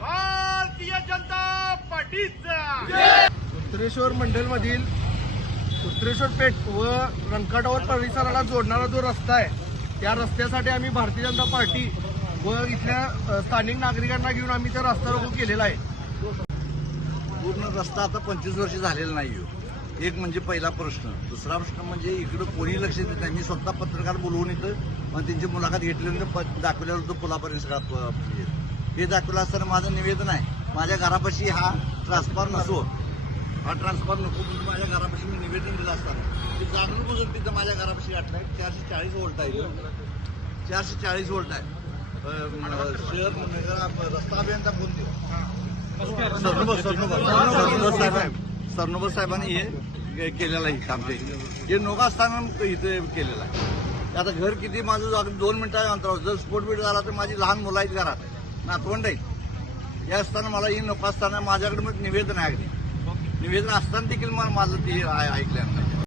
भारतीय जनता पार्टीचा. उत्तरेश्वर मंडलमधील उत्तरेश्वर पेठ व रंकाटावर परिसराला जोडणारा जो रस्ता आहे त्या रस्त्यासाठी आम्ही भारतीय जनता पार्टी व इथल्या स्थानिक नागरिकांना घेऊन आम्ही तो रस्ता रोको केलेला आहे. पूर्ण रस्ता आता पंचवीस वर्ष झालेला नाही हो. एक म्हणजे पहिला प्रश्न. दुसरा प्रश्न म्हणजे इकडं कोणी लक्ष देत नाही. मी स्वतः पत्रकार बोलवून इथं मग त्यांची मुलाखत घेतल्यानंतर दाखवल्यावर तो पुलापर्यंत सगळा हे. दाखवलं असताना माझं निवेदन आहे माझ्या घरापाशी हा ट्रान्सफॉर नसो हा ट्रान्सफॉर नको म्हणून माझ्या घरापाशी मी निवेदन दिलं असताना. ते जाणून बुजून तिथं माझ्या घरापाशी गाठलाय चारशे चाळीस वोल्ट आहे. चारशे चाळीस वोल्ट आहे. शहर नगर रस्ता अभियंता कोण देऊ सरनोबत साहेबांनी हे केलेलं आहे काम ते. हे नोका असताना इथे केलेलं आहे. आता घर किती माझं अगदी दोन मिनिटाच्या अंतरावर. जर स्फोट बीट झाला तर माझी लहान मुलं आहेत घरात. नातवंड आहेत. या असताना मला ही नको असताना माझ्याकडे मग निवेदन आहे अगदी. निवेदन असताना देखील मला माझं ते ऐकल्यानंतर ऐकलं